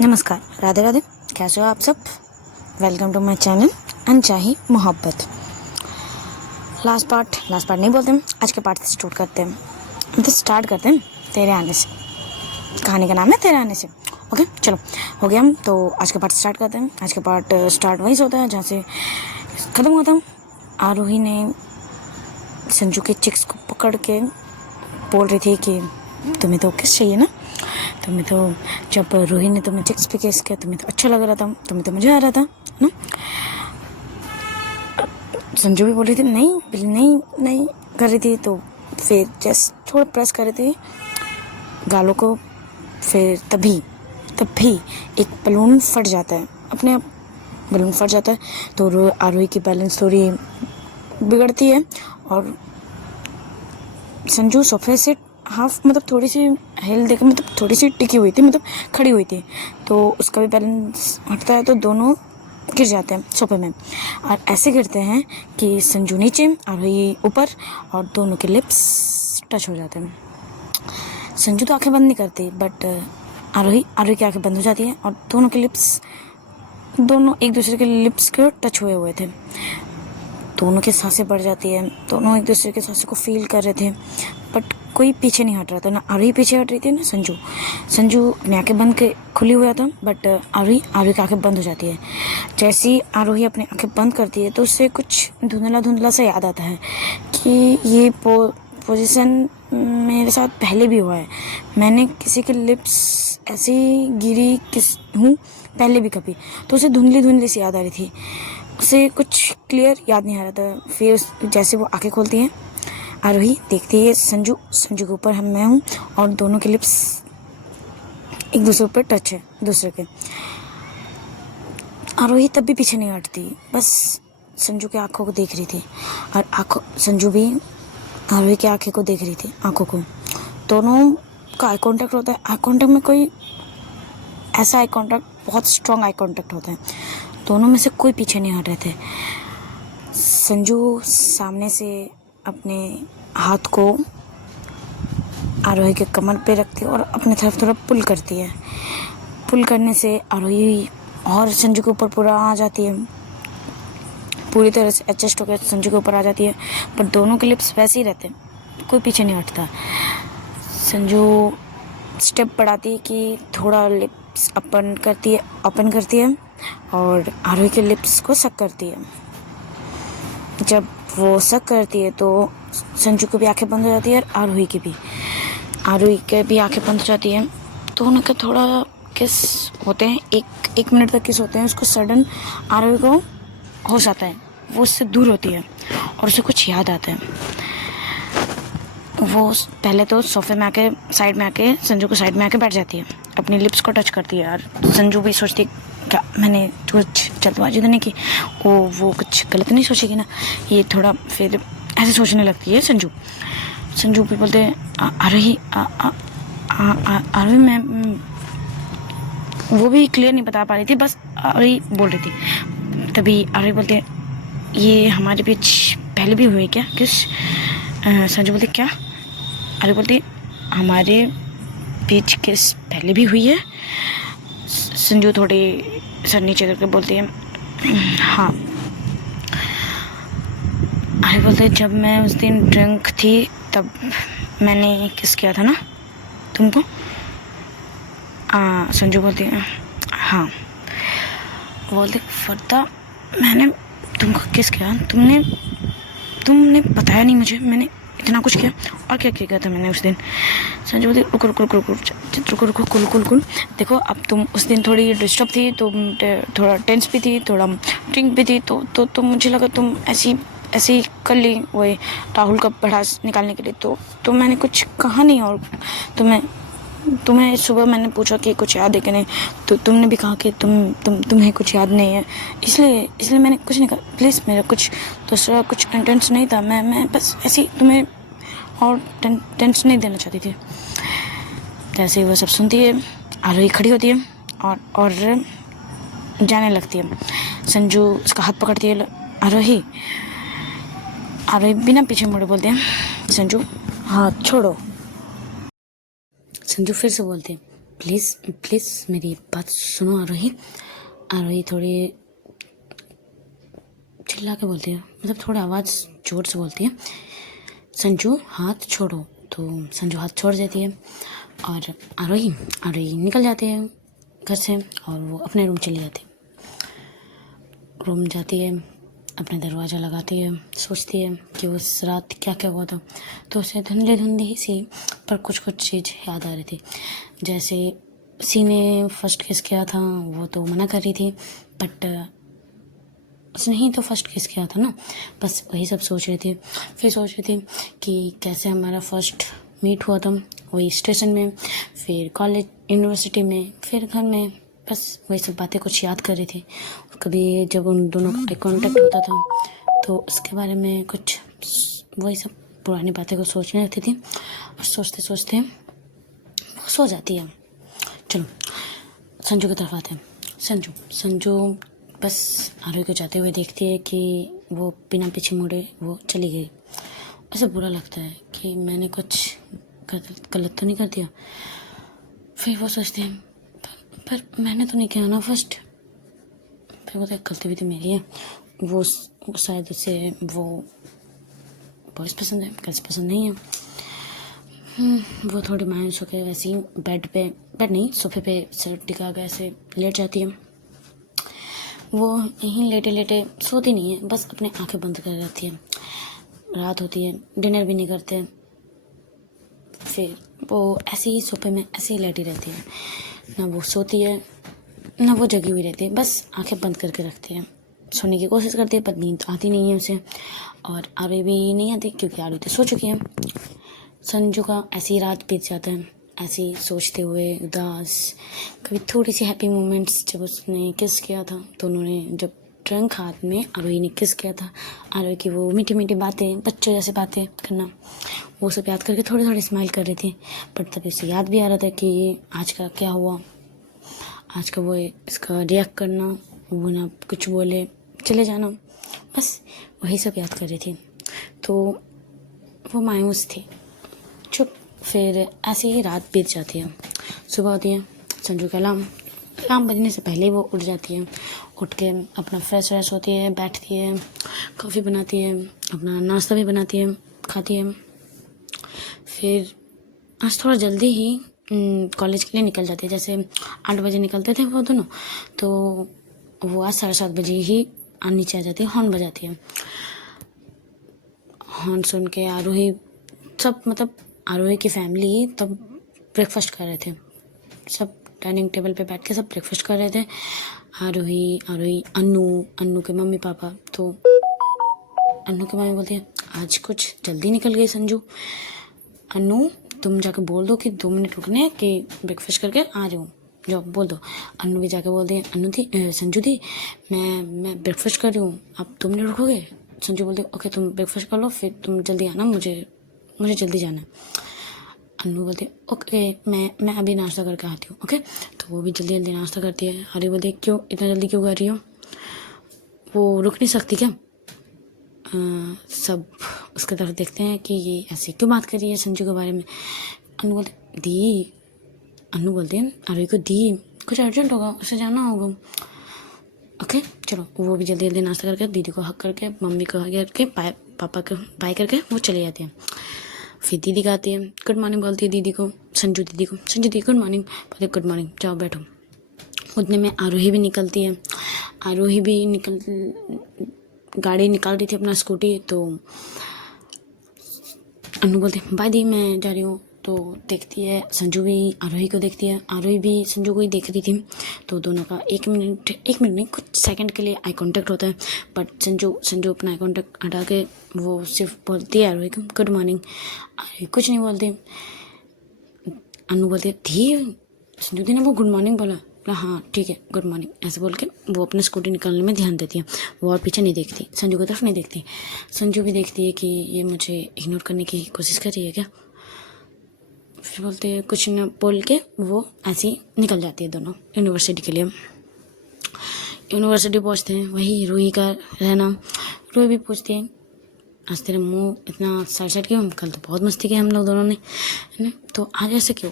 नमस्कार, राधे राधे। कैसे हो आप सब? वेलकम टू माय चैनल अनचाही मोहब्बत। लास्ट पार्ट नहीं बोलते हैं, आज के पार्ट से स्टार्ट करते हैं तेरे आने से। कहानी का नाम है तेरे आने से। ओके, चलो हो गया। हम तो आज के पार्ट स्टार्ट करते हैं। आज के पार्ट स्टार्ट वहीं से होता है जहाँ से ख़त्म हुआ था। आरोही ने संजू के चिक्स को पकड़ के बोल रही थी कि तुम्हें तो किस चाहिए ना, तुम्हें तो जब रूही ने तुम्हें चिक्स पे केस किया तुम्हें तो अच्छा लग रहा था, तुम्हें तो मज़ा आ रहा था ना। संजू भी बोल रही थी नहीं कर रही थी, तो फिर जस्ट थोड़ा प्रेस कर रहे थे गालों को। फिर तभी एक बलून फट जाता है, अपने आप बलून फट जाता है। तो आरोही की बैलेंस थोड़ी बिगड़ती है और संजू सोफे से थोड़ी सी हिल देकर थोड़ी सी टिकी हुई थी, खड़ी हुई थी, तो उसका भी बैलेंस हटता है, तो दोनों गिर जाते हैं सोफे में। और ऐसे गिरते हैं कि संजू नीचे आरोही ऊपर और दोनों के लिप्स टच हो जाते हैं। संजू तो आंखें बंद नहीं करती, बट आरोही की आंखें बंद हो जाती हैं और दोनों एक दूसरे के लिप्स के टच हुए थे। दोनों की सांसें बढ़ जाती है, दोनों एक दूसरे के सांसें को फील कर रहे थे, बट कोई पीछे नहीं हट रहा था। ना आरोही पीछे हट रही थी ना संजू अपनी आंखें बंद के खुली हुआ था, बट आरोही की आंखें बंद हो जाती है। जैसे ही आरोही अपनी आंखें बंद करती है तो उससे कुछ धुंधला सा याद आता है कि ये पोजीशन मेरे साथ पहले भी हुआ है। मैंने किसी के लिप्स ऐसे गिरी हूँ पहले भी कभी, तो उसे धुंधली सी याद आ रही थी। उसे कुछ क्लियर याद नहीं आ रहा था। फिर जैसे वो आंखें खोलती हैं, आरोही देखती है संजू के ऊपर मैं हूँ और दोनों के लिप्स एक दूसरे ऊपर टच है दूसरे के। आरोही तब भी पीछे नहीं हटती, बस संजू की आंखों को देख रही थी और संजू भी आरोही की आंखें को देख रही थी, आंखों को। दोनों का आई कांटेक्ट होता है। आई कांटेक्ट में कोई ऐसा आई कांटेक्ट, बहुत स्ट्रॉन्ग आई कांटेक्ट होता है। दोनों में से कोई पीछे नहीं हट रहे थे। संजू सामने से अपने हाथ को आरोही के कमर पे रखती है और अपने तरफ थोड़ा पुल करती है। पुल करने से आरोही और संजू के ऊपर पूरा आ जाती है, पूरी तरह से एडजस्ट होकर संजू के ऊपर आ जाती है। पर दोनों के लिप्स वैसे ही रहते, कोई पीछे नहीं हटता। संजू स्टेप बढ़ाती है कि थोड़ा लिप्स ओपन करती है और आरोही के लिप्स को सक करती है। जब वो सक करती है तो संजू की भी आंखें बंद हो जाती है और आरोही की भी आंखें बंद हो जाती है। तो उनका थोड़ा किस होते हैं, एक मिनट तक किस होते हैं। उसको सडन आरोही को होश आता है, वो उससे दूर होती है और उसे कुछ याद आता है। वो पहले तो सोफे में आके साइड में आके संजू को साइड में आके बैठ जाती है, अपनी लिप्स को टच करती है। और संजू भी सोचती है क्या मैंने कुछ जल्दबाजी तो नहीं की, वो कुछ गलत नहीं सोचेगी ना, ये थोड़ा फिर ऐसे सोचने लगती है संजू भी बोलते आरोही मैं वो भी क्लियर नहीं बता पा रही थी, बस आरोही बोल रही थी। तभी आरोही बोलते ये हमारे बीच पहले भी हुए क्या किस? संजू बोलते क्या? आरोही बोलती हमारे बीच किस पहले भी हुई है। संजू थोड़ी सर नीचे करके बोलती है हाँ। आरोही बोलते जब मैं उस दिन ड्रिंक थी तब मैंने किस किया था ना तुमको। संजू बोलती है हाँ। बोलते फरदा मैंने तुमको किस किया, तुमने बताया नहीं मुझे, मैंने इतना कुछ किया। और क्या था मैंने उस दिन? संजू बोलती रुको कुल। देखो अब तुम उस दिन थोड़ी डिस्टर्ब थी, तुम थोड़ा टेंस भी थी, थोड़ा ड्रिंक भी थी, तो मुझे लगा तुम ऐसी कर ली वही राहुल का भड़ास निकालने के लिए। तो मैंने कुछ कहा नहीं। और तुम्हें सुबह मैंने पूछा कि कुछ याद है कि नहीं, तो तुमने भी कहा कि तुम्हें कुछ याद नहीं है, इसलिए मैंने कुछ नहीं कहा। प्लीज़ मेरा कुछ दूसरा कुछ इंटेंस नहीं था, मैं बस ऐसे ही तुम्हें और टेंस नहीं देना चाहती थी। जैसे ही वो सब सुनती है, आरोही खड़ी होती है और जाने लगती है। संजू उसका हाथ पकड़ती है। आरोही बिना पीछे मुड़े बोलते हैं संजू हाथ छोड़ो। संजू फिर से बोलते हैं प्लीज़ प्लीज़ मेरी बात सुनो आरोही थोड़ी चिल्ला के बोलती है, मतलब थोड़ा आवाज़ जोर से बोलती है, संजू हाथ छोड़ो। तो संजू हाथ छोड़ देती है और आरोही निकल जाती है घर से और वो अपने रूम चली जाती है। रूम जाती है, अपने दरवाज़ा लगाती है, सोचती है कि उस रात क्या क्या हुआ था। तो उसे धुंधली ही सी पर कुछ चीज़ याद आ रही थी। जैसे सी ने फर्स्ट किस किया था, वो तो मना कर रही थी, बट उसने ही तो फर्स्ट किस किया था ना। बस वही सब सोच रही थी। फिर सोच रही थी कि कैसे हमारा फर्स्ट मीट हुआ था, वही स्टेशन में, फिर कॉलेज यूनिवर्सिटी में, फिर घर में। बस वही सब बातें कुछ याद कर रही थी। कभी जब उन दोनों का कॉन्टेक्ट होता था तो उसके बारे में कुछ वही सब पुरानी बातें को सोचने लगती थी और सोचते सोचते वो सो जाती है। चलो संजू की तरफ आते हैं। संजू बस आरोही को जाते हुए देखती है कि वो बिना पीछे मुड़े वो चली गई। उसे बुरा लगता है कि मैंने कुछ गलत तो नहीं कर दिया। फिर वो सोचते हैं पर मैंने तो नहीं किया ना फर्स्ट। फिर वो तो गलती भी तो मेरी है। वो शायद उसे वो बॉयज़ पसंद है, गर्ल्स पसंद नहीं है। वो थोड़ी मायूस होकर वैसे ही बेड नहीं सोफे पे सिर टिका के ऐसे लेट जाती है। वो यहीं लेटे लेटे सोती नहीं है, बस अपने आंखें बंद कर रहती है। रात होती है, डिनर भी नहीं करते। फिर वो ऐसे ही सोफे में ऐसे ही लेटी रहती है, ना वो सोती है ना वो जगी हुई रहती है, बस आंखें बंद करके रखती है। सोने की कोशिश करती है पर नींद तो आती नहीं है उसे, और आरोही भी नहीं आती क्योंकि आरोही तो सो चुकी है। संजू का ऐसी रात बीत जाता है, ऐसे ही सोचते हुए उदास। कभी थोड़ी सी हैप्पी मोमेंट्स, जब उसने किस किया था दोनों ने, जब ट्रंक हाथ में आरोही ने किस किया था, आरोही की वो मीठी मीठी बातें, बच्चों जैसे बातें करना, वो सब याद करके थोड़ी थोड़ी स्माइल कर रही थी। बट तभी उसे याद भी आ रहा था कि आज का क्या हुआ, आज का वो इसका रिएक्ट करना, वो ना कुछ बोले चले जाना, बस वही सब याद कर रही थी। तो वो मायूस थी, चुप। फिर ऐसे ही रात बीत जाती है, सुबह होती है। संजू का अलार्म बजने से पहले ही वो उठ जाती है। उठ के अपना फ्रेश होती है, बैठती है, कॉफ़ी बनाती है, अपना नाश्ता भी बनाती है, खाती है। फिर आज थोड़ा जल्दी ही कॉलेज के लिए निकल जाती है। जैसे 8 बजे निकलते थे वो दोनों, तो वो आज 7:30 बजे ही नीचे आ जाती है। हॉर्न बजाती है। हॉर्न सुन के आरोही सब, मतलब आरोही की फैमिली तब ब्रेकफास्ट कर रहे थे। सब डाइनिंग टेबल पे बैठ के सब ब्रेकफास्ट कर रहे थे। आरोही अन्नू के मम्मी पापा। तो अन्नू की मम्मी बोलती है आज कुछ जल्दी निकल गई संजू। अन्नू तुम जाके बोल दो कि 2 मिनट रुकने कि ब्रेकफास्ट करके आ जाऊँ, जाओ बोल दो। अन्नू भी जाके बोलती है संजू दी मैं ब्रेकफास्ट कर रही हूँ, आप 2 मिनट रुकोगे। संजू बोलती है ओके तुम ब्रेकफास्ट कर लो, फिर तुम जल्दी आना, मुझे जल्दी जाना है। अन्नू बोलती है ओके मैं अभी नाश्ता करके आती हूँ। ओके, तो वो भी जल्दी जल्दी नाश्ता करती है। अरे बोलती है क्यों इतना जल्दी क्यों कर रही हो, वो रुक नहीं सकती क्या। सब उसकी तरफ देखते हैं कि ये ऐसे क्यों बात कर रही है संजू के बारे में। अन्नू बोलते हैं आरोही को दी कुछ अर्जेंट होगा, उसे जाना होगा। ओके चलो, वो भी जल्दी जल्दी नाश्ता करके दीदी को हक करके, मम्मी को हक करके, पापा को बाय करके वो चले जाते हैं। फिर दीदी का आती है, गुड मॉर्निंग बोलती है दीदी को, संजू दीदी गुड मॉर्निंग बोलते, गुड मॉर्निंग जाओ बैठो। उतने में आरोही भी निकलती है। गाड़ी निकाल रही थी अपना स्कूटी, तो अन्नू बोलते बाय दी मैं जा रही हूँ। तो देखती है संजू भी आरोही को देखती है, आरोही भी संजू को ही देख रही थी। तो दोनों का एक मिनट नहीं कुछ सेकंड के लिए आई कांटेक्ट होता है। बट संजू अपना आई कांटेक्ट हटा के वो सिर्फ बोलती है आरोही को गुड मॉर्निंग। आरोही कुछ नहीं बोलती। अन्नू बोलते धी संजू दी ने वो गुड मॉर्निंग बोला हाँ ठीक है गुड मॉर्निंग, ऐसे बोल के वो अपने स्कूटी निकालने में ध्यान देती है। वो और पीछे नहीं देखती, संजू की तरफ नहीं देखती। संजू भी देखती है कि ये मुझे इग्नोर करने की कोशिश कर रही है क्या। फिर बोलते हैं कुछ न बोल के वो ऐसे ही निकल जाती है दोनों यूनिवर्सिटी के लिए। यूनिवर्सिटी पहुँचते हैं, वही रूही का रहना। रूही भी पूछती है आज तेरा मुँह इतना साइड क्यों, कल तो बहुत मस्ती की हम लोग दोनों ने, है ना, तो आज ऐसे क्यों।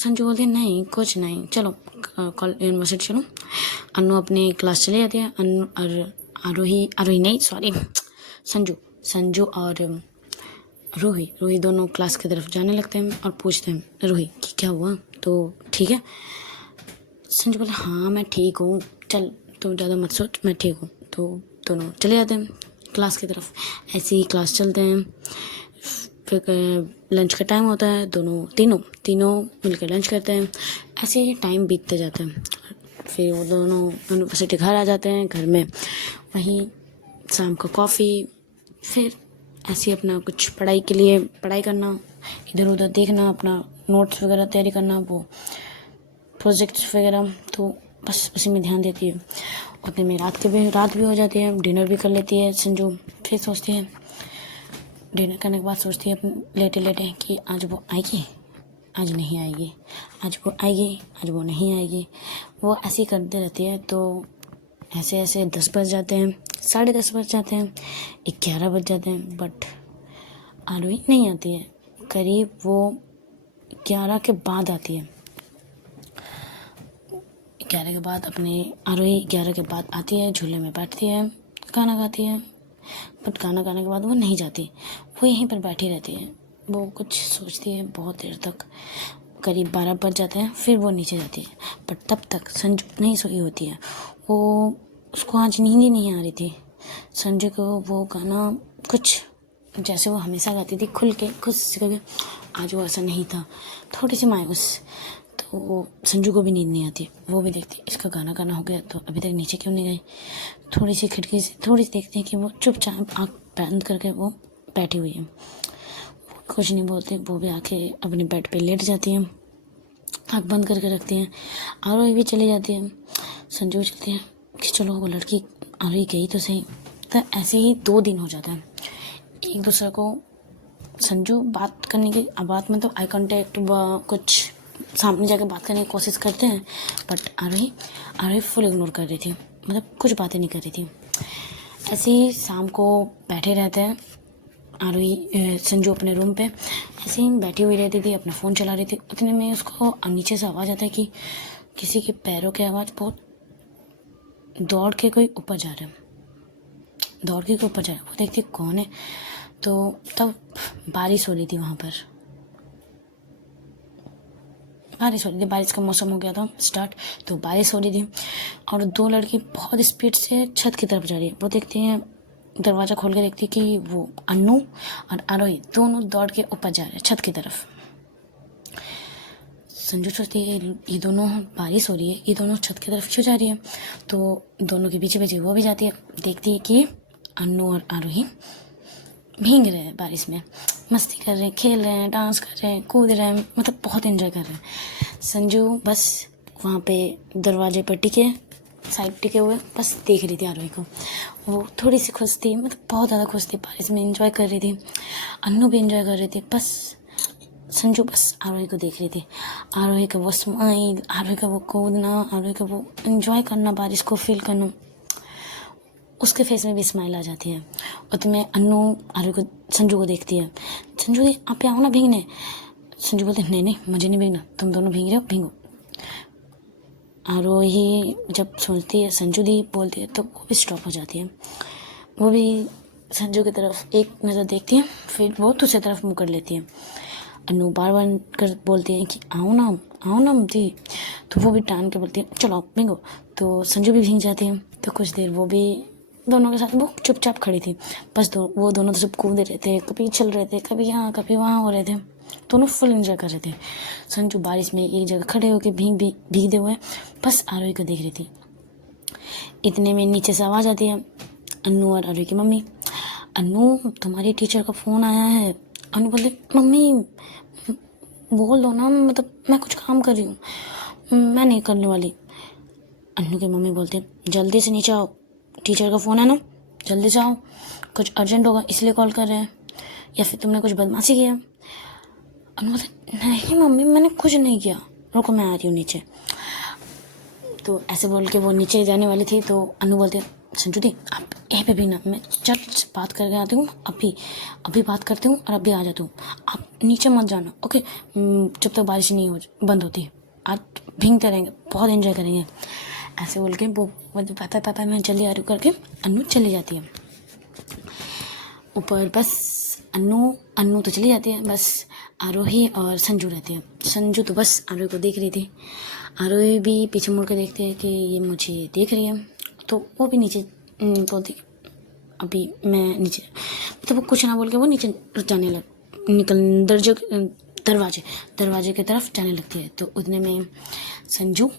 संजू बोलती है नहीं कुछ नहीं, चलो कॉल यूनिवर्सिटी चलो। अनु अपनी क्लास चले जाती है। अनु और आरोही नहीं सॉरी संजू और रूही दोनों क्लास की तरफ जाने लगते हैं और पूछते हैं रूही कि क्या हुआ, तो ठीक है। संजू बोले हाँ मैं ठीक हूँ, चल तुम ज़्यादा मत सोच, मैं ठीक हूँ। तो दोनों चले जाते हैं क्लास की तरफ। ऐसे ही क्लास चलते हैं। फिर लंच का टाइम होता है, तीनों मिलकर लंच करते हैं। ऐसे ही टाइम बीतते जाता है। फिर वो दोनों यूनिवर्सिटी घर आ जाते हैं। घर में वहीं शाम को कॉफ़ी, फिर ऐसे ही अपना कुछ पढ़ाई के लिए पढ़ाई करना, इधर उधर देखना, अपना नोट्स वगैरह तैयारी करना, वो प्रोजेक्ट्स वगैरह, तो बस उसी में ध्यान देती है। उतने में रात भी हो जाती है। डिनर भी कर लेती है संजू। फिर सोचती है, डिनर करने के बाद सोचती है लेटे लेटे कि आज वो आएगी, आज नहीं आएगी, आज वो आएगी, आज वो नहीं आएगी। वो ऐसे ही करते रहती है। तो ऐसे 10 बज जाते हैं, 10:30 बज जाते हैं, 11 बज जाते हैं, बट आरोही नहीं आती है। करीब वो 11 के बाद आती है। 11 के बाद आरोही 11 के बाद आती है, झूले में बैठती है, गाना गाती है। बट गाना गाने के बाद वो नहीं जाती, वो यहीं पर बैठी रहती है। वो कुछ सोचती है बहुत देर तक। करीब 12 बज जाते हैं, फिर वो नीचे जाती है। बट तब तक संजू नहीं सोई होती है। उसको आज नींद ही नहीं आ रही थी। संजू को वो गाना कुछ जैसे वो हमेशा गाती थी खुल के खुश करके, आज वो ऐसा नहीं था, थोड़ी सी मायूस। तो वो संजू को भी नींद नहीं आती। वो भी देखती इसका गाना हो गया तो अभी तक नीचे क्यों नहीं गई। थोड़ी सी खिड़की से थोड़ी सी देखती है कि वो चुपचाप आँख बंद करके वो बैठी हुई है, कुछ नहीं बोलती। वो भी आके अपने बेड पे लेट जाती है, आँख बंद करके रखती हैं। आरोही भी चली जाती है। संजू चलती है कि चलो वो लड़की आरोही गई तो सही। तो ऐसे ही 2 दिन हो जाता है। एक दूसरे को संजू बात करने की बात में तो आई कांटेक्ट कुछ सामने जाकर बात करने की कोशिश करते हैं, बट आरोही फुल इग्नोर कर रही थी, मतलब कुछ बातें नहीं कर रही थी। ऐसे ही शाम को बैठे रहते हैं। आरोही संजू अपने रूम पे ऐसे ही बैठी हुई रहती थी, अपना फ़ोन चला रही थी। उतने में उसको नीचे से आवाज़ आता है कि किसी के पैरों की आवाज़, बहुत दौड़ के कोई ऊपर जा रहा है, वो देखती कौन है। तो तब बारिश हो रही थी वहाँ पर, बारिश का मौसम हो गया था स्टार्ट, तो बारिश हो रही थी और 2 लड़की बहुत स्पीड से छत की तरफ जा रही है। वो देखती हैं, दरवाज़ा खोल के देखती कि वो अन्नू और आरोही दोनों दौड़ के ऊपर जा रहे हैं छत की तरफ। संजू सोचती है ये दोनों, बारिश हो रही है, ये दोनों छत की तरफ क्यों जा रही है। तो दोनों के पीछे वो भी जाती है, देखती है कि अन्नू और आरोही भीग रहे हैं बारिश में, मस्ती कर रहे हैं, खेल रहे हैं, डांस कर रहे हैं, कूद रहे हैं, मतलब बहुत एंजॉय कर रहे हैं। संजू बस वहाँ पे दरवाजे पर टिके हुए बस देख रही थी आरोही को। वो थोड़ी सी खुश थी, मतलब बहुत ज़्यादा खुश थी, बारिश में एंजॉय कर रही थी। अन्नू भी एंजॉय कर रही थी, बस संजू बस आरोही को देख रही थी। आरोही का वो स्माइल, आरोही का वो कूदना, आरोही का वो एंजॉय करना, बारिश को फील करना, उसके फेस में भी स्माइल आ जाती है। और तुम्हें अन्नू आरोही को संजू को देखती है, संजू दी आप आओ ना भीगने। संजू बोलते नहीं मुझे नहीं भीगना, तुम दोनों भीग रहे हो, भीगो। आरोही जब सोचती है संजू दी बोलती है तो वो भी स्टॉप हो जाती है। वो भी संजू की तरफ एक नज़र देखती है, फिर वो दूसरी तरफ मुँह कर लेती है। अन्नू बार कर बोलती है कि आओ ना दी, तो वो भी टान के बोलती है चलो भीगो। तो संजू भी भीग जाती है। तो कुछ देर वो भी दोनों के साथ वो चुपचाप खड़ी थी, बस वो दोनों तो सब कूद रहे थे, कभी चल रहे थे, कभी यहाँ कभी वहाँ हो रहे थे, दोनों फुल एंजॉय कर रहे थे। संजू बारिश में एक जगह खड़े होकर भीगते हुए बस आरोही को देख रही थी। इतने में नीचे से आवाज़ आती है, अन्नू और आरोही की मम्मी, अन्नू तुम्हारी टीचर का फ़ोन आया है। अन्नू बोलती मम्मी बोल दो ना, मतलब मैं कुछ काम कर रही हूँ, मैं नहीं करने वाली। अन्नू की मम्मी बोलते जल्दी से नीचे आओ, टीचर का फ़ोन है ना, जल्दी से आओ, कुछ अर्जेंट होगा इसलिए कॉल कर रहे हैं, या फिर तुमने कुछ बदमाशी किया। अन्नू बोलते नहीं मम्मी मैंने कुछ नहीं किया, रुको मैं आ रही हूँ नीचे। तो ऐसे बोल के वो नीचे जाने वाली थी। तो अन्नू बोलते संजू दी आप यहीं पे भी ना, मैं चट बात करके आती हूँ, अभी बात करती हूँ और अभी आ जाती हूँ, आप नीचे मत जाना, ओके, जब तक बारिश नहीं बंद होती। आज भीगते रहेंगे, बहुत एंजॉय करेंगे। ऐसे बोल के वो पापा पापा मैं जल्दी आ रही हूँ करके अन्नू चली जाती है ऊपर। बस अन्नू तो चली जाती है, बस आरोही और संजू रहती है। संजू तो बस आरोही को देख रही थी। आरोही भी पीछे मुड़ के देखते हैं कि ये मुझे देख रही है, तो वो भी नीचे बोलती अभी मैं नीचे, तो वो कुछ ना बोल के वो नीचे जाने दरवाजे की तरफ जाने लगती है। तो उतने में संजू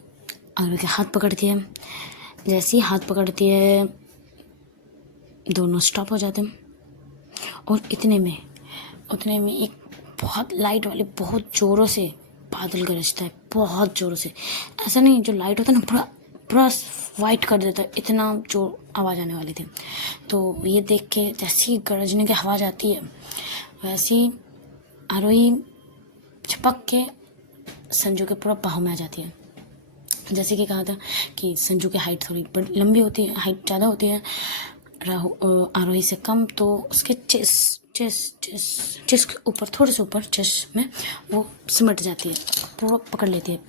आरोही के हाथ पकड़ती है। जैसे ही हाथ पकड़ती है दोनों स्टॉप हो जाते हैं। और उतने में एक बहुत लाइट वाली बहुत ज़ोरों से बादल गरजता है, बहुत ज़ोरों से। ऐसा नहीं, जो लाइट होता है ना पूरा वाइट कर देता है, इतना जोर आवाज़ आने वाली थी। तो ये देख के जैसी गरजने की आवाज़ आती है वैसी आरोही छपक के संजू के पूरा बाहों में आ जाती है। जैसे कि कहा था कि संजू की हाइट थोड़ी बड़ी लंबी होती है, हाइट ज़्यादा होती है आरोही से कम, तो उसके चेस्ट के ऊपर, थोड़े से ऊपर चेस्ट में वो सिमट जाती है, पूरा पकड़ लेती है।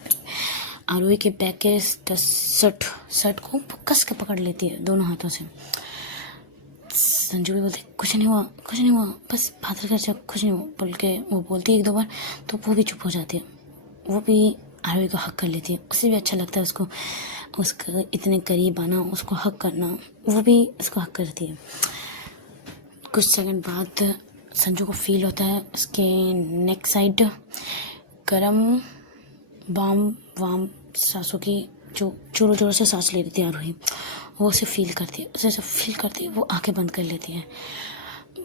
आरोही के बैक के शर्ट को कस के पकड़ लेती है दोनों हाथों से। संजू भी बोलती कुछ नहीं हुआ, बस बादल कर जा, कुछ नहीं हुआ बोल के वो बोलती है एक दो बार, तो वो भी चुप हो जाती है। वो भी आरोही को हक कर लेती है, उसे भी अच्छा लगता है उसको, उसका इतने करीब आना, उसको हक करना, वो भी उसको हक करती है। कुछ सेकंड बाद संजू को फील होता है उसके नेक साइड गरम वाम सांसों की, जो जोरों से सांस ले रही थी आरोही, वो उसे फील करती है, वो आंखें बंद कर लेती है।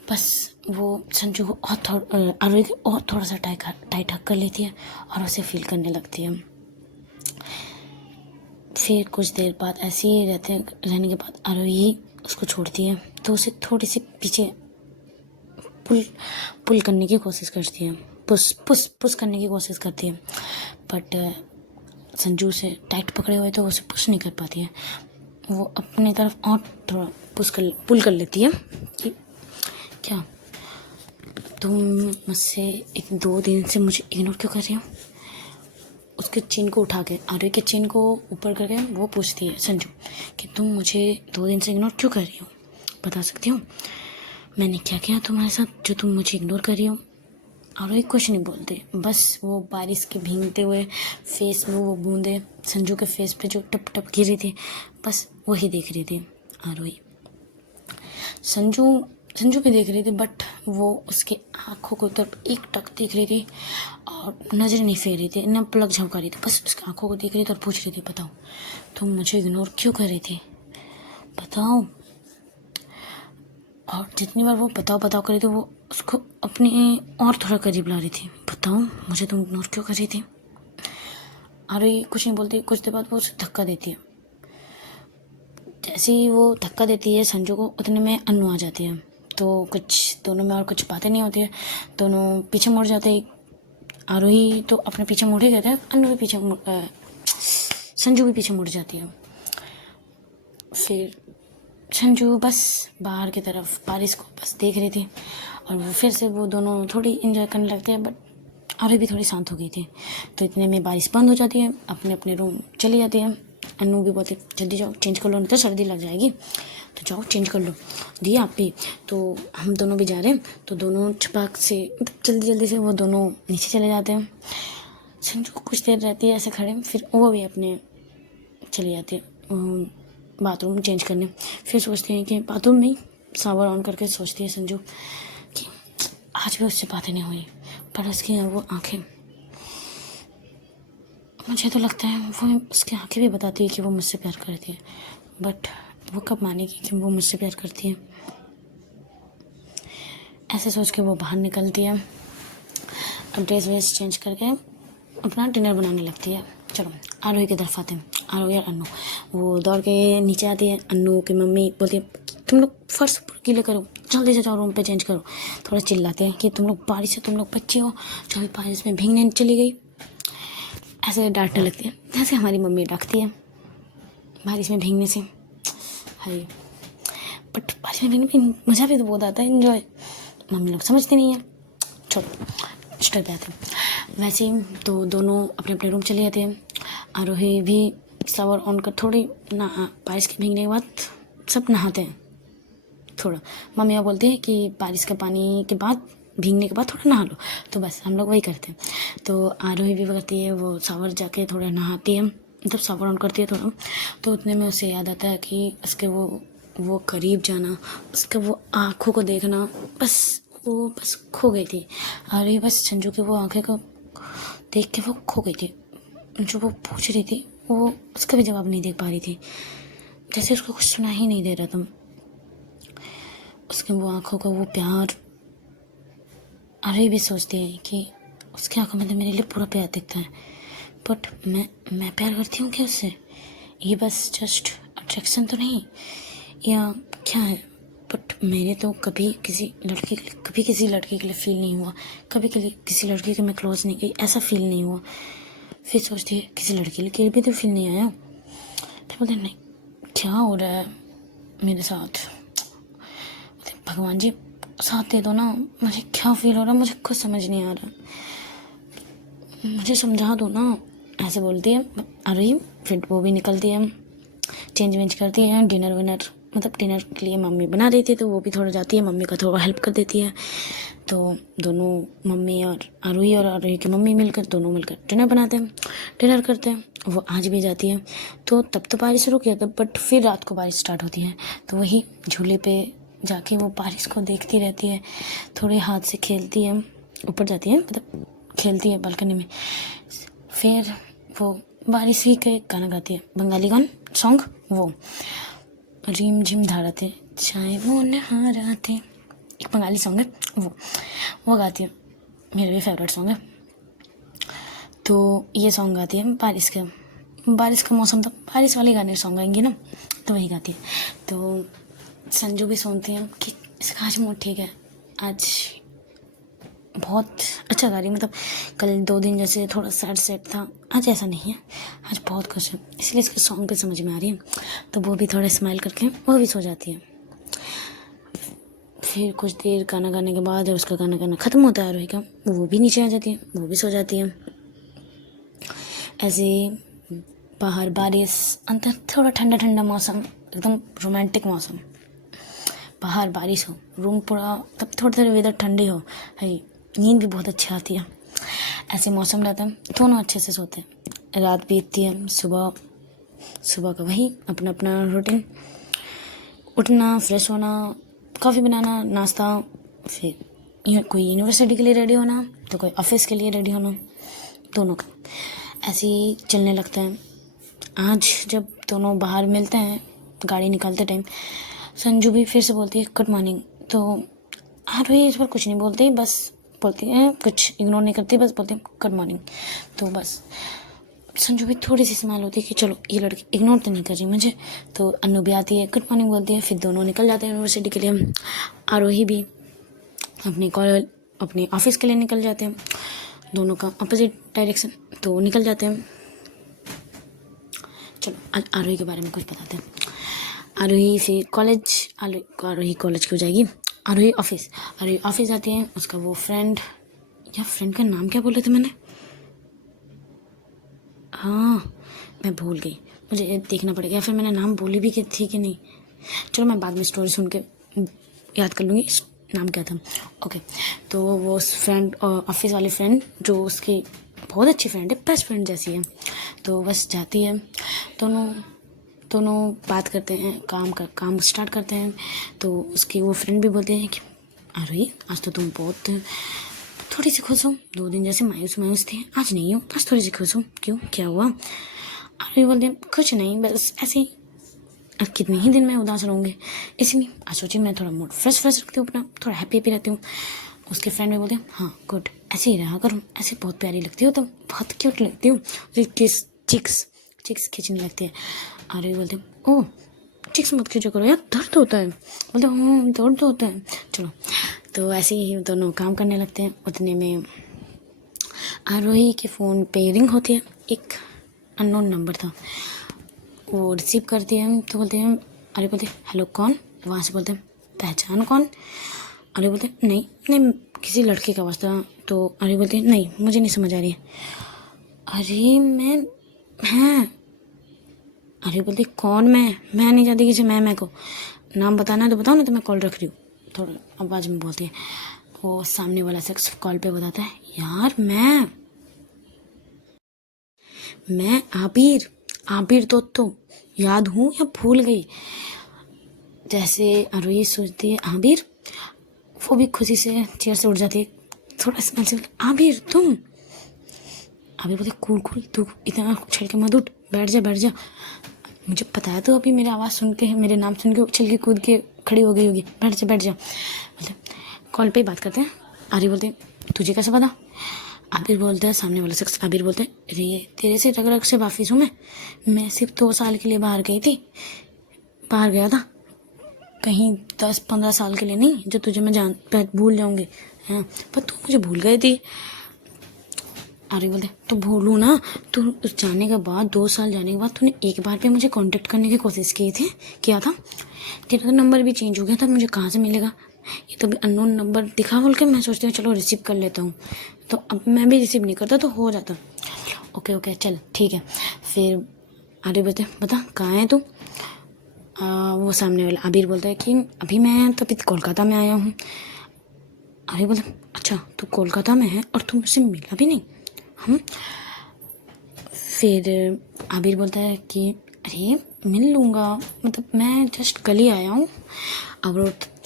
बस वो संजू को आरोही को और थोड़ा सा टाइट हक कर लेती है और उसे फील करने लगती है। फिर कुछ देर बाद ऐसे ही रहने के बाद आरोही उसको छोड़ती है, तो उसे थोड़ी सी पीछे पुल करने की कोशिश करती है, पुश करने की कोशिश करती है, बट संजू से टाइट पकड़े हुए तो उसे पुश नहीं कर पाती है। वो अपनी तरफ और थोड़ा पुल कर लेती है कि क्या तुम मुझसे 1-2 दिन से मुझे इग्नोर क्यों कर रही हो। उसके चिन को उठा के, आरोही के चिन को ऊपर करके वो पूछती है संजू कि तुम मुझे 2 दिन से इग्नोर क्यों कर रही हो, बता सकती हो मैंने क्या किया तुम्हारे साथ जो तुम मुझे इग्नोर कर रही हो। आरोही कुछ नहीं बोलते, बस वो बारिश के भीगते हुए फेस में वो बूंदे संजू के फेस पे जो टप टप गिर रही थी, बस वही देख रही थी आरोही। संजू भी देख रही थी, बट वो उसके आँखों को तरफ एक टक देख रही थी और नजर नहीं फेर रही थी, न पलक झपका रही थी, बस उसके आँखों को देख रही थी और पूछ रही थी बताओ तुम मुझे इग्नोर क्यों कर रही थी, बताओ। और जितनी बार वो बताओ कर रही थी वो उसको अपने और थोड़ा करीब ला रही थी, बताओ मुझे तुम इग्नोर क्यों कर रही थी। आरोही कुछ नहीं बोलती। कुछ देर बाद वो उसे धक्का देती है। जैसे ही वो धक्का देती है संजू को, उतने में अन्नू आ जाती है। तो कुछ दोनों में और कुछ बातें नहीं होती है, दोनों पीछे मुड़ जाते हैं। आरोही तो अपने पीछे मुड़ ही गए थे, अन्नू भी संजू भी पीछे मुड़ जाती है। फिर संजू बस बाहर की तरफ बारिश को बस देख रही थी और वो फिर से वो दोनों थोड़ी इंजॉय करने लगते हैं, बट आरोही भी थोड़ी शांत हो गई थी। तो इतने में बारिश बंद हो जाती है, अपने अपने रूम चली जाती है। अन्नू भी बोलती जल्दी जाओ चेंज कर लो, नहीं तो सर्दी लग जाएगी, तो जाओ चेंज कर लो। दिया आप भी, तो हम दोनों भी जा रहे हैं, तो दोनों छपाक से जल्दी से वो दोनों नीचे चले जाते हैं। संजू कुछ देर रहती है ऐसे खड़े, फिर वो भी अपने चली जाती है बाथरूम चेंज करने। फिर सोचते हैं कि बाथरूम में शावर ऑन करके सोचती है संजू कि आज भी उससे बातें नहीं हुई, पर उसकी वो आंखें, मुझे तो लगता है वो उसकी आंखें भी बताती है कि वो मुझसे प्यार करती है, बट वो कब मानेगी कि वो मुझसे प्यार करती है। ऐसे सोच के वो बाहर निकलती है, अब ड्रेस वेस चेंज करके अपना डिनर बनाने लगती है। चलो आरोही की तरफ आते हैं। आरोही और अन्नू वो दौड़ के नीचे आती है। अन्नू की मम्मी बोलती है तुम लोग फर्श गीले करो, जल्दी से जाओ रूम पे चेंज करो। थोड़ा चिल्लाते हैं कि तुम लोग बारिश से, तुम लोग बच्चे हो जो भी बारिश में भीगने चली गई, ऐसे डांटने लगती है जैसे हमारी मम्मी डांटती है बारिश में भीगने से। हाय, बट बारिश में भीगने में मज़ा भी तो बहुत आता है, इन्जॉय। मम्मी लोग समझती नहीं है। छोड़ो, बिस्तर पे आते हैं। वैसे ही तो दोनों अपने अपने रूम चले जाते हैं। आरोही भी शावर ऑन कर थोड़ी ना बारिश के भीगने के बाद सब नहाते हैं थोड़ा। मम्मी बोलती है कि बारिश के पानी के बाद भीगने के बाद थोड़ा नहा लो, तो बस हम लोग वही करते हैं। तो आरोही भी करती है, वो शावर जाके थोड़ा नहाती है, मतलब शावर ऑन करती है थोड़ा। तो उतने में उसे याद आता है कि उसके वो करीब जाना, उसके वो आँखों को देखना, वो बस खो गई थी। आरोही बस संजू के वो आँखें को देख के वो खो गई थी। जो वो पूछ रही थी वो उसका भी जवाब नहीं दे पा रही थी, जैसे उसको कुछ सुना ही नहीं दे रहा था। उसके वो आँखों का वो प्यार। अरे भी सोचती है कि उसकी आंखों में तो मेरे लिए पूरा प्यार दिखता है, बट मैं प्यार करती हूँ क्या उससे? ये बस जस्ट अट्रैक्शन तो नहीं, या क्या है? बट मेरे तो कभी किसी लड़की के लिए फील नहीं हुआ, कभी किसी लड़की के मैं क्लोज नहीं गई, ऐसा फील नहीं हुआ। फिर सोचती है किसी लड़की के लिए भी तो फील नहीं आया। फिर बोलते नहीं, क्या हो रहा है मेरे साथ? भगवान जी साथ दे दो ना, मुझे क्या फील हो रहा है मुझे खुद समझ नहीं आ रहा, मुझे समझा दो ना, ऐसे बोलती है। अरे फिर वो भी निकलती है, चेंज वेंज करती है, डिनर के लिए मम्मी बना रही थी, तो वो भी थोड़ा जाती है, मम्मी का थोड़ा हेल्प कर देती है। तो दोनों मम्मी और आरोही की मम्मी दोनों मिलकर डिनर बनाते हैं, डिनर करते हैं। वो आज भी जाती है, तो तब तो बारिश रुक गया था, बट फिर रात को बारिश स्टार्ट होती है। तो वही झूले पे जाके वो बारिश को देखती रहती है, थोड़े हाथ से खेलती है, ऊपर जाती है, मतलब खेलती है बालकनी में। फिर वो बारिश ही के गाना गाती है, बंगाली गाना सॉन्ग, वो रिम झिम धाराते चाहे वो नहाराते, एक बंगाली सॉन्ग है वो गाती है, मेरा भी फेवरेट सॉन्ग है। तो ये सॉन्ग गाती है बारिश का मौसम था, बारिश वाले गाने सॉन्ग गाएंगे ना, तो वही गाती है। तो संजू भी सुनती है कि इसका आज मूड ठीक है, आज बहुत अच्छा गा रही, मतलब कल 2 दिन जैसे थोड़ा सैड था, आज ऐसा नहीं है, आज बहुत खुश है, इसलिए इसके सॉन्ग पे समझ में आ रही है। तो वो भी थोड़ा स्माइल करके वो भी सो जाती है। फिर कुछ देर गाना गाने के बाद जब उसका गाना ख़त्म होता है आरोही का, वो भी नीचे आ जाती है, वो भी सो जाती है। ऐसे बाहर बारिश, अंदर थोड़ा ठंडा ठंडा मौसम, एकदम रोमांटिक मौसम, बाहर बारिश हो, रूम पूरा तब थोड़े वेदर ठंडे हो, है नींद भी बहुत अच्छी आती है। ऐसे मौसम रहता है, दोनों अच्छे से सोते हैं। रात बीतती है, सुबह का वही अपना अपना रूटीन, उठना, फ्रेश होना, कॉफ़ी बनाना, नाश्ता, फिर कोई यूनिवर्सिटी के लिए रेडी होना, तो कोई ऑफिस के लिए रेडी होना, दोनों का ऐसे ही चलने लगता है। आज जब दोनों बाहर मिलते हैं गाड़ी निकालते टाइम, संजू भी फिर से बोलती है गुड मॉर्निंग, तो आरोही इस बार कुछ नहीं बोलती, बस बोलती है, कुछ इग्नोर नहीं करती, बस बोलती है गुड मॉर्निंग। तो बस संजू भी थोड़ी सी स्माइल होती है कि चलो ये लड़की इग्नोर तो नहीं कर रही मुझे। तो अनु भी आती है, गुड मॉर्निंग बोलती है, फिर दोनों निकल जाते हैं यूनिवर्सिटी के लिए। आरोही भी अपने ऑफिस के लिए निकल जाते हैं, दोनों का अपोजिट डायरेक्शन, तो निकल जाते हैं। चलो आरोही के बारे में कुछ बताते हैं। आरोही कॉलेज क्यों जाएगी, आरोही ऑफिस जाती है। उसका वो फ्रेंड का नाम क्या बोले थे मैंने, हाँ मैं भूल गई, मुझे देखना पड़ेगा, फिर मैंने नाम बोली भी थी कि नहीं, चलो मैं बाद में स्टोरी सुन के याद कर लूँगी नाम क्या था। ओके, तो वो फ्रेंड, ऑफिस वाली फ्रेंड जो उसकी बहुत अच्छी फ्रेंड है, बेस्ट फ्रेंड जैसी है, तो बस जाती है, दोनों बात करते हैं, काम स्टार्ट करते हैं। तो उसकी वो फ्रेंड भी बोलते हैं कि अरे आज तो तुम बहुत थोड़ी सी खुश हो, 2 दिन जैसे मायूस थी, आज नहीं हो, आज थोड़ी सी खुश हो, क्यों, क्या हुआ? अरे बोलते हैं कुछ नहीं, बस ऐसे ही, अब कितने ही दिन में उदास रहूँगे, इसलिए आज सोची मैं थोड़ा मूड फ्रेश रखती हूँ अपना, थोड़ा हैप्पी रहती हूँ। उसके फ्रेंड भी बोलते हैं हाँ गुड, ऐसे ही रहा करो, ऐसे बहुत प्यारी लगती हो तुम, बहुत क्यूट लगती हो, चिक्स खींचने लगती है। अरे बोलते हैं ओह चिक्स मत खींचो करो यार, दर्द होता है, बोलते हाँ दर्द होता है, चलो। तो ऐसे ही दोनों काम करने लगते हैं। उतने में आरोही के फ़ोन पे रिंग होती है, एक अननोन नंबर था, वो रिसीव करती है। तो बोलते हैं हेलो कौन, वहाँ से बोलते हैं पहचान कौन, अरे बोलते नहीं किसी लड़के का आवाज़ था, तो आरोही बोलती है नहीं मुझे नहीं समझ आ रही है। अरे मैं आरोही बोलती कौन मैं नहीं चाहती किसी मैं को नाम बताना है तो बताओ, नहीं तो मैं कॉल रख रही हूँ। थोड़ा आवाज़ में बोलती है। वो सामने वाला शख्स कॉल पे बताता है यार मैं आबिर तो याद हूँ या भूल गई। जैसे आरोही सोचती है आबिर, वो भी खुशी से चेयर से उठ जाती है, थोड़ा स्मेल से आबिर तुम। आबिर बोलती कूल तू इतना उछल के मत उठ, बैठ जा। मुझे पता है तो अभी मेरी आवाज़ सुन के मेरे नाम सुन के उछल के कूद के खड़ी हो गई होगी, बैठ जा। मतलब कॉल पे ही बात करते हैं। आरोही बोलते तुझे कैसे पता? आबिर बोलता है, सामने वाला शख्स आबिर बोलते हैं अरे तेरे से रग से वापिस हूँ मैं सिर्फ 2 साल के लिए बाहर गया था, कहीं 10-15 साल के लिए नहीं जो तुझे मैं भूल जाऊंगी। हाँ पर तू मुझे भूल गई थी। आरोही बोलते तो भूलूँ ना, तू उस जाने के बाद 2 साल जाने के बाद तूने एक बार पे मुझे कांटेक्ट करने की कोशिश किया था। तेरा तो नंबर भी चेंज हो गया था, मुझे कहाँ से मिलेगा? ये तो भी अननोन नंबर दिखा बोल के मैं सोचती हूँ चलो रिसीव कर लेता हूँ, तो अब मैं भी रिसीव नहीं करता तो हो जाता। ओके चल ठीक है। फिर आरोही बोलते बता कहाँ है तू? वो सामने वाला आबिर बोलता है कि अभी मैं तो अभी कोलकाता में आया हूँ। आरोही बोलता अच्छा तू कोलकाता में है और तू मुझसे मिला भी नहीं? हम फिर आबिर बोलता है कि अरे मिल लूँगा, मतलब मैं जस्ट कल ही आया हूँ,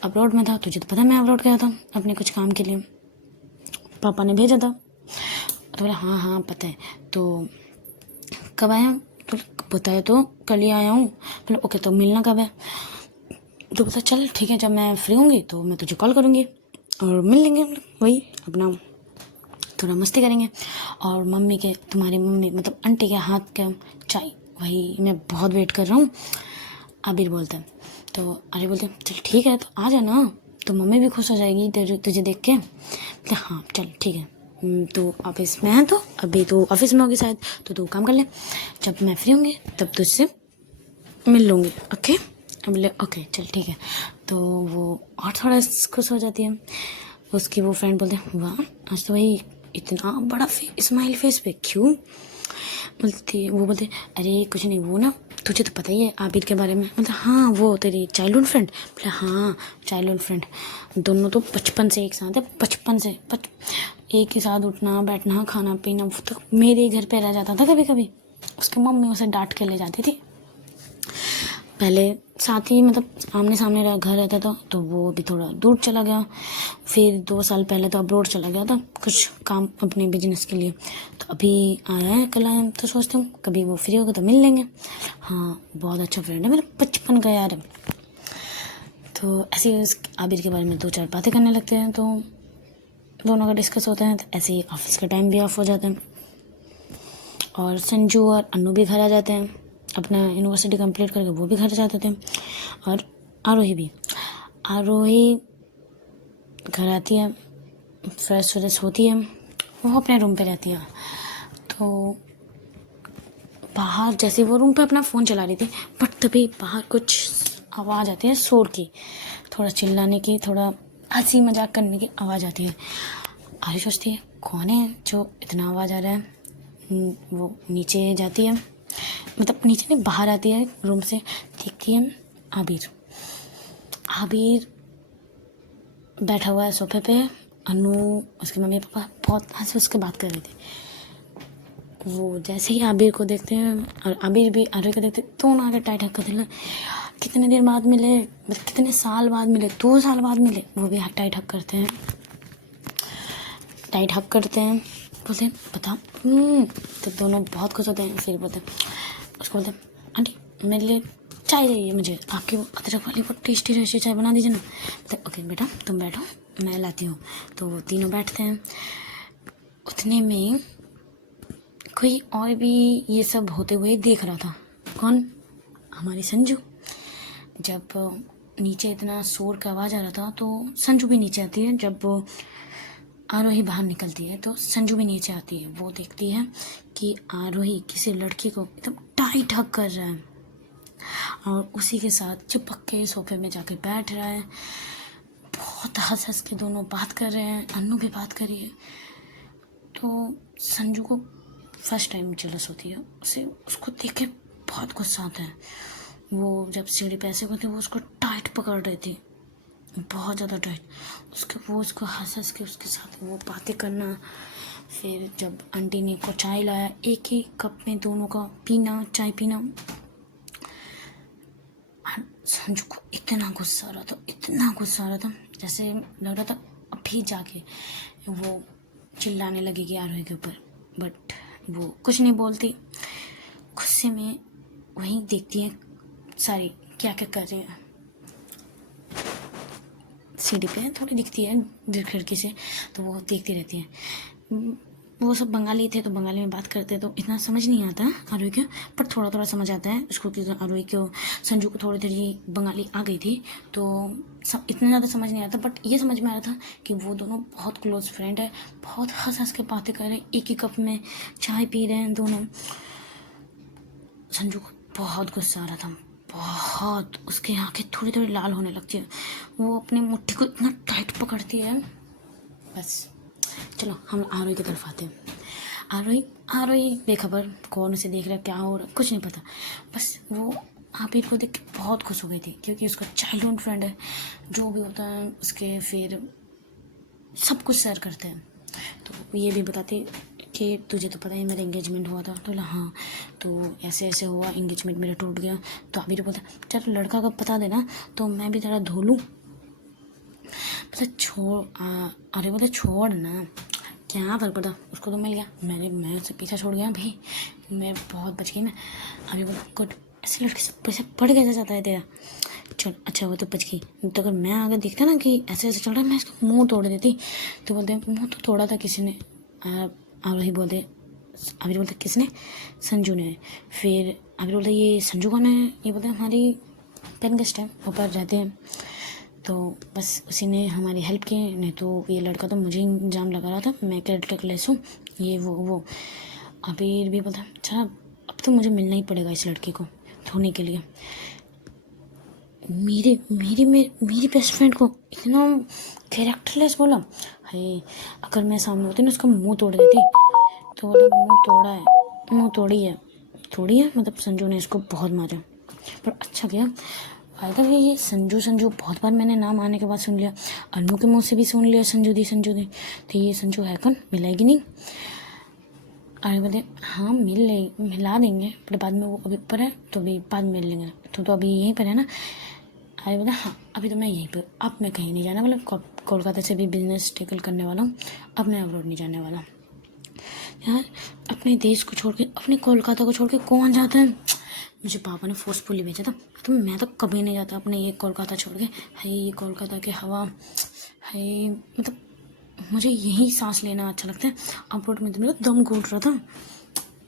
अब्रॉड में था, तुझे तो पता है मैं अब्रॉड गया था अपने कुछ काम के लिए, पापा ने भेजा था। तो बोला हाँ पता है, तो कब आया? तो बताया तो कल ही आया हूँ। बोले ओके तो मिलना कब है? तो पता चल ठीक है, जब मैं फ्री होंगी तो मैं तुझे कॉल करूँगी और मिल लेंगे, वही अपना थोड़ा मस्ती करेंगे। और तुम्हारी मम्मी मतलब आंटी के हाथ का चाय वही मैं बहुत वेट कर रहा हूँ। आबिर बोलता है। तो आरोही बोलते हैं चल ठीक है तो आ जाना, तो मम्मी भी खुश हो जाएगी तुझे देख के। बोले हाँ चल ठीक है। तो ऑफिस में है तो अभी तो ऑफिस में होगी शायद, तो तू काम कर ले, जब मैं फ्री होंगी तब तुझसे मिल लूँगी। ओके? बोले ओके चल ठीक है। तो वो और थोड़ा खुश हो जाती है। उसकी वो फ्रेंड बोलते हैं वाह आज तो भाई इतना बड़ा स्माइल फेस पे क्यों? वो बोलते अरे कुछ नहीं, वो ना तुझे तो पता ही है आबिर के बारे में। मतलब हाँ वो तेरी चाइल्डहुड फ्रेंड? बोले हाँ चाइल्डहुड फ्रेंड, दोनों तो बचपन से एक साथ है, बचपन से एक ही साथ उठना बैठना खाना पीना। वो तो मेरे घर पे रह जाता था कभी कभी, उसकी मम्मी उसे डांट के ले जाती थी। पहले साथ ही मतलब आमने सामने घर रहता था, तो वो भी थोड़ा दूर चला गया। फिर 2 साल पहले तो अब्रॉड चला गया था कुछ काम अपने बिजनेस के लिए, तो अभी आया है कल आया, तो सोचती हूँ कभी वो फ्री होगा तो मिल लेंगे। हाँ बहुत अच्छा फ्रेंड है मेरा बचपन का यार। तो ऐसे ही उस आबिर के बारे में 2-4 बातें करने लगते हैं, तो दोनों का डिस्कस होता है। तो ऐसे ही ऑफिस का टाइम भी ऑफ हो जाता है और संजू और अन्नू भी घर आ जाते हैं, अपना यूनिवर्सिटी कंप्लीट करके वो भी घर जाते थे। और आरोही घर आती है, फ्रेश होती है, वो अपने रूम पे रहती है। तो बाहर जैसे वो रूम पे अपना फ़ोन चला रही थी, बट तभी बाहर कुछ आवाज़ आती है शोर की, थोड़ा चिल्लाने की, थोड़ा हंसी मजाक करने की आवाज़ आती है। आरोही सोचती है कौन है जो इतना आवाज़ आ रहा है? वो नीचे जाती है, मतलब नीचे नहीं बाहर आती है रूम से, देखती है आबिर बैठा हुआ है सोफे पे। अनु उसके मम्मी पापा बहुत हंस उसके बात कर रही थी। वो जैसे ही आबिर को देखते हैं और आबिर भी आरोही को देखते हैं, दोनों आगे टाइट हक करते हैं। कितने देर बाद मिले, मतलब कितने साल बाद मिले, 2 साल बाद मिले, वो भी टाइट हक करते हैं, बोलते हैं बता। तो दोनों बहुत खुश होते हैं। फिर उसको बोलते आंटी मेरे लिए चाय चाहिए, मुझे आपकी वो अदरक वाली वो टेस्टी चाय बना दीजिए ना। तो ओके बेटा तुम बैठो मैं लाती हूँ। तो वो तीनों बैठते हैं। उतने में कोई और भी ये सब होते हुए देख रहा था। कौन? हमारी संजू। जब नीचे इतना शोर का आवाज़ आ रहा था तो संजू भी नीचे आती है। जब आरोही बाहर निकलती है तो संजू भी नीचे आती है। वो देखती है कि आरोही किसी लड़की को एकदम टाइट हक कर रहा है और उसी के साथ चिपक के सोफे में जाके बैठ रहा है। बहुत हंस के दोनों बात कर रहे हैं, अन्नू भी बात कर रही है। तो संजू को फर्स्ट टाइम जेलस होती है, उसे उसको देख के बहुत गुस्सा आता है। वो जब सीढ़ी पे ऐसे करती है, वो उसको टाइट पकड़ रही थी, बहुत ज़्यादा टाइट। वो उसको हंस हंस के उसके साथ वो बातें करना। फिर जब आंटी ने को चाय लाया, एक ही कप में दोनों का पीना, चाय पीना। संजू को इतना गुस्सा आ रहा था, इतना गुस्सा आ रहा था, जैसे लग रहा था अभी जाके वो चिल्लाने लगेगी आरोही के ऊपर। बट वो कुछ नहीं बोलती, गुस्से में वहीं देखती है सारी क्या क्या कर रहे हैं। सीढ़ी पे थोड़ी दिखती है खिड़की से, तो वो देखती रहती है। वो सब बंगाली थे, तो बंगाली में बात करते तो इतना समझ नहीं आता आरोही को, पर थोड़ा थोड़ा समझ आता है उसको कि आरोही को, संजू को थोड़ी थोड़ी बंगाली आ गई थी, तो इतना ज़्यादा समझ नहीं आता। बट ये समझ में आ रहा था कि वो दोनों बहुत क्लोज फ्रेंड है, बहुत हंस हंस के बातें कर रहे हैं, एक ही कप में चाय पी रहे हैं दोनों। संजू को बहुत गुस्सा आ रहा था, बहुत। उसके आंखें थोड़ी थोड़ी लाल होने लगती है, वो अपनी मुट्ठी को इतना टाइट पकड़ती है। बस चलो हम आरोही की तरफ आते हैं। आरोही बेखबर, कौन उसे देख रहा है, क्या हो रहा है, कुछ नहीं पता। बस वो आबिर को देख के बहुत खुश हो गई थी, क्योंकि उसका चाइल्डहुड फ्रेंड है, जो भी होता है उसके फिर सब कुछ शेयर करते हैं। तो ये भी बताते कि तुझे तो पता है मेरा एंगेजमेंट हुआ था, तो हाँ, तो ऐसे ऐसे हुआ, एंगेजमेंट मेरा टूट गया। तो आबिर बोलता चल लड़का का बता देना, तो मैं भी तेरा धो लूँ। मतलब अरे बोले छोड़ ना, क्या फर्क पड़ा, उसको तो मिल गया, मैं उससे पीछा छोड़ गया भाई, मैं बहुत बच गई मैं। अभी बोला गुड, ऐसे लड़के से पैसे पड़ कैसे जाता है तेरा। चल अच्छा वो तो बच गई, तो अगर मैं आगे देखता ना कि ऐसे ऐसे चल रहा है, मैं इसका मुंह तोड़ देती। तो बोलते मुंह तो तोड़ा था किसी ने। आरोही बोलते, अभी बोलते किसने, संजू ने। फिर अभी बोलते ये संजू कौन है, ये बोलते हमारी पेन गेस्ट है, ऊपर रहते हैं। तो बस उसी ने हमारी हेल्प की, नहीं तो ये लड़का तो मुझे इल्ज़ाम लगा रहा था, मैं केयरटेकरलेस हूँ, ये वो। अभी भी बोलता अच्छा अब तो मुझे मिलना ही पड़ेगा इस लड़के को धोने के लिए। मेरी बेस्ट फ्रेंड को इतना कैरेक्टरलेस बोला है। अगर मैं सामने होती ना उसका मुंह तोड़ देती। तो बोला मुंह तोड़ी है मतलब संजू ने इसको बहुत मारा, पर अच्छा किया। फायदा भी ये संजू बहुत बार मैंने नाम आने के बाद सुन लिया, अनु के मुंह से भी सुन लिया संजू दी। तो ये संजू है कौन, मिलाएगी नहीं। अरे बोले हाँ मिला देंगे, पर बाद में वो अभी पर है तो अभी बाद में मिल लेंगे, तो अभी यहीं पर है ना। अरे बोला हाँ अभी तो मैं यहीं पर, अब मैं कहीं नहीं जाने वाला, कोलकाता से भी बिजनेस टेकल करने वाला हूँ, अब मैं अब्रॉड नहीं जाने वाला। यार अपने देश को छोड़ के, अपने कोलकाता को छोड़ के कौन जाता है। मुझे पापा ने फोर्सफुली भेजा था, तो मैं तो कभी नहीं जाता अपने ये कोलकाता छोड़ के। है ये कोलकाता की हवा है, मतलब मुझे यही सांस लेना अच्छा लगता है। अब्रॉड में तो मेरा दम घुट रहा था।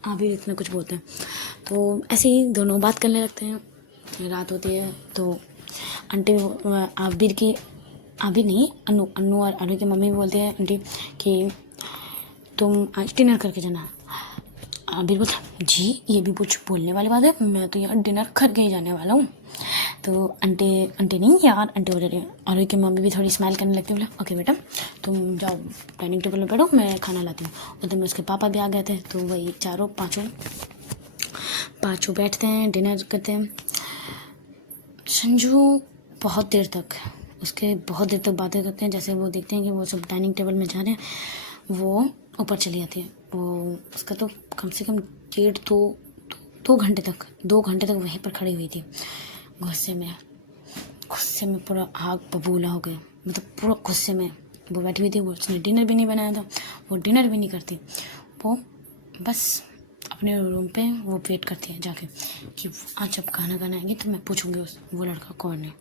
अभी इतना कुछ बोलते हैं, तो ऐसे ही दोनों बात करने लगते हैं। रात होती है तो आंटी आबिर नहीं, अन्नू और अनु की मम्मी बोलते हैं आंटी कि तुम आज डिनर करके जाना। आबिर बोलता जी ये भी कुछ बोलने वाली बात है, मैं तो यार डिनर करके ही जाने वाला हूँ। तो आंटी नहीं यार, आंटी हो रही है। और की मम्मी भी थोड़ी स्माइल करने लगती है, बोला ओके बेटा तुम जाओ डाइनिंग टेबल में बैठो, मैं खाना लाती हूँ। उधर में उसके पापा भी आ गए थे, तो वही पाँचों बैठते हैं, डिनर करते हैं। संजू बहुत देर तक बातें करते हैं। जैसे वो देखते हैं कि वो सब डाइनिंग टेबल में जा रहे हैं, वो ऊपर चली जाती है। वो उसका तो कम से कम 2 घंटे तक वहीं पर खड़ी हुई थी। गुस्से में पूरा आग बबूला हो गए, मतलब पूरा गुस्से में वो बैठी हुई थी। वो उसने डिनर भी नहीं बनाया था, वो डिनर भी नहीं करती, वो बस अपने रूम पे वो वेट करती है जाके कि आज जब खाना आएंगे तो मैं पूछूंगी वो लड़का कौन है।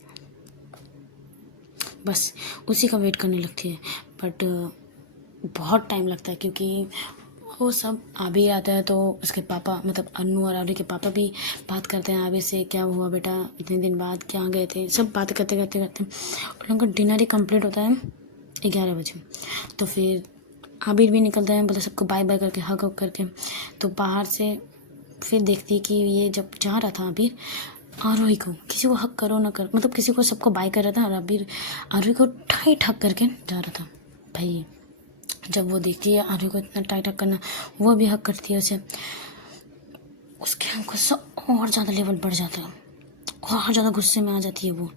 बस उसी का वेट करने लगती है। बट बहुत टाइम लगता है, क्योंकि वो सब आबिर आता है तो उसके पापा मतलब अन्नू और आबिर के पापा भी बात करते हैं आबिर से, क्या हुआ बेटा इतने दिन बाद, क्या गए थे, सब बातें करते उन लोगों का डिनर ही कंप्लीट होता है 11 बजे। तो फिर आबिर भी निकलता है, मतलब सबको बाय बाय करके हग करके। तो बाहर से फिर देखती है कि ये जब जा रहा था आबिर आरोही को, किसी को हक करो ना कर, मतलब किसी को सबको बाय कर रहा था, और आरोही को टाइट हक करके जा रहा था। भाई जब वो देखती है आर्य को इतना टाइट हक करना, वो भी हक करती है उसे, उसके गुस्सा और ज़्यादा लेवल बढ़ जाता है, और ज़्यादा गुस्से में आ जाती है वो।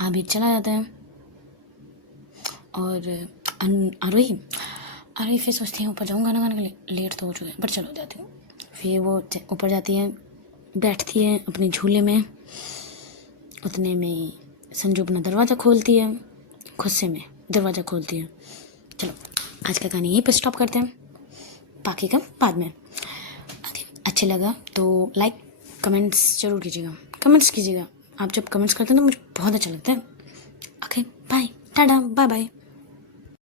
आबिर चला जाता है और आरोही फिर सोचती है ऊपर जाऊँ गाना गाने के लिए, लेट तो हो चुका है पर चलो जाती हूँ। फिर वो ऊपर जाती है, बैठती है अपने झूले में। उतने में संजू अपना दरवाज़ा खोलती है, गुस्से में दरवाज़ा खोलती है। चलो आज का कहानी यहीं पर स्टॉप करते हैं, बाकी का बाद में। अच्छा लगा तो लाइक कमेंट्स जरूर कीजिएगा, कमेंट्स कीजिएगा। आप जब कमेंट्स करते हैं तो मुझे बहुत अच्छा लगता है। Okay bye, tata, bye bye.